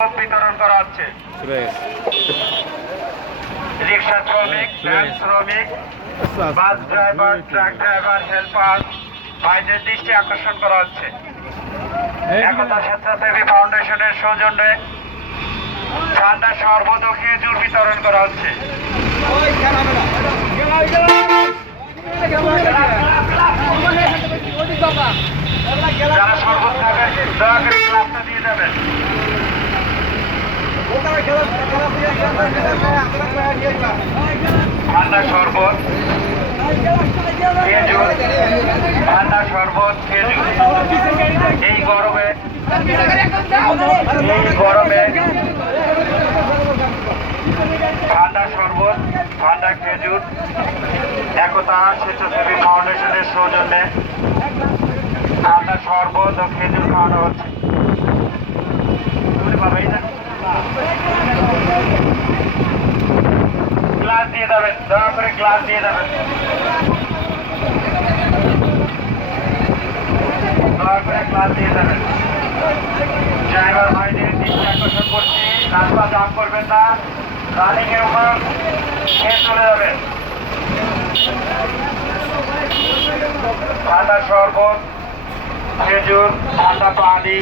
বিতরণ করা হচ্ছে। রিক্সা শ্রমিক শ্রমিক bus driver truck driver helper ভাইদের দৃষ্টি আকর্ষণ করা হচ্ছে। একতা স্বেচ্ছাসেবী ফাউন্ডেশনের সৌজন্যে ঠান্ডা শরবত ও খেজুর বিতরণ করা হচ্ছে। যারা শরবত খাবেন দয়া করে গ্লাসটা দিয়ে যাবেন ঠান্ডা শরবত, খেজুর ঠান্ডা শরবত, খেজুর। এই গরমে এই গরমে ঠান্ডা শরবত ঠান্ডা খেজুর, একতা স্বেচ্ছাসেবী ফাউন্ডেশনের সৌজন্যে ঠান্ডা শরবত ও খেজুর খাওয়ানো হচ্ছে বাবা, এই দেখ। গ্লাস দিয়ে দয়া করে গ্লাস দিয়ে দেবেন দয়া করে গ্লাস দিয়ে দেবেন ড্রাইভার ভাইদের দৃষ্টি আকর্ষণ করছি রাস্তা জাম করবেন না রানিং এর উপর খেয়ে চলে যাবেন ঠান্ডা শরবত খেজুর ঠান্ডা পানি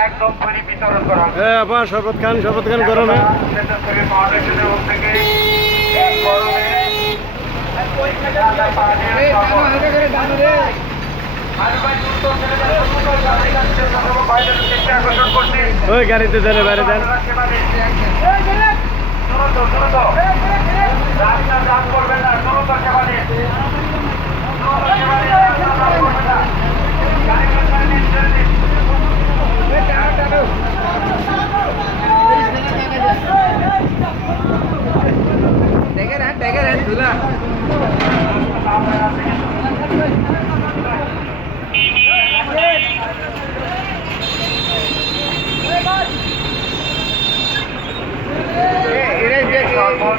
একদম ফ্রি বিতরণ করা হবে হ্যাঁ শরবত খান শরবত খান গরমে ফাউন্ডেশনের থেকে ওই গাড়িতে দেন বাইরে দেন রাস্তা জাম করবেন না দ্রুত সেবা দিন দ্রুত সেবা দিন রাস্তা জাম করবেন না গাড়িগুলো ছেড়ে দিন ছেড়ে দিন শরবত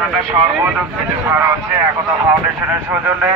খেজুর ছাড়া হচ্ছে একতা ফাউন্ডেশনের সৌজন্যে।